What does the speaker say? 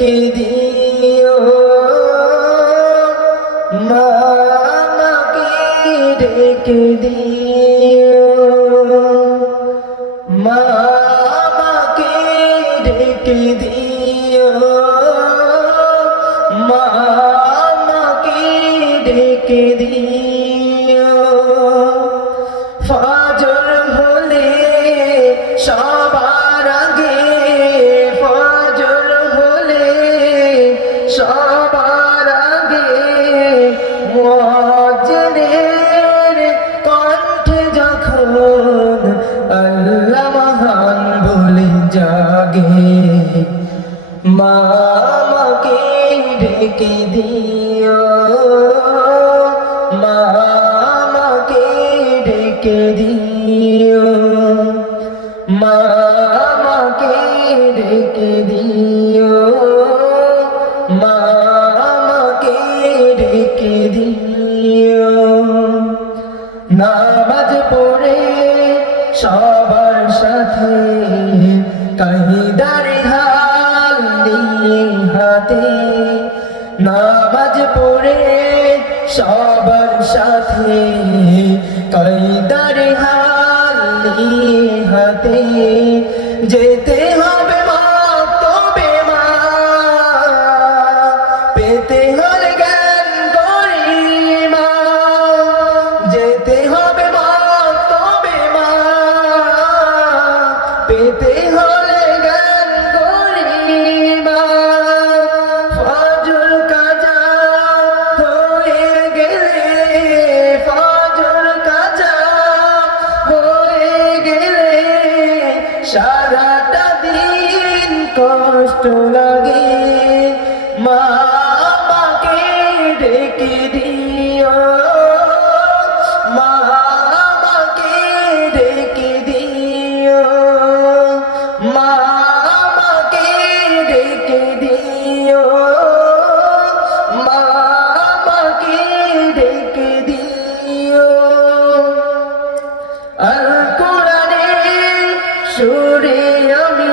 ডেকে দিও, মা আমাকে ডেকে দিও, মা আমাকে ডেকে দিও, মা আমাকে ডেকে দিও। ফজর হলে সবার আগে, ফজর হলে সবার আগে মুয়াজ্জিনের কণ্ঠে যখন আল্লাহ মহান বলে জাগে, মা আমাকে ডেকে দিও, মা আমাকে ডেকে দিও, মা আমাকে ডেকে দিও, মা আমাকে ডেকে দিও। নামাজ পড়ে সবার সাথে কাহিদার হাল নিয়ে হাতে, নামাজ পড়ে সবার সাথে কাহিদার হাল নিয়ে হাতে, যেতে হবে মা তবে মা, পেতে হলে জ্ঞান গরিমা, যেতে হবে মা তবে মা, পেতে হলে জ্ঞান গরিমা। ফজর কাজা হয়ে গেলে, ফজর কাজা হয়ে গেলে সারাটা দিন কষ্ট লাগে, মা আমাকে ডেকে দিও, মা আমাকে ডেকে দিও, মা আমাকে ডেকে দিও, মা আমাকে ডেকে দিও। আল কোরআনে সুরে আমি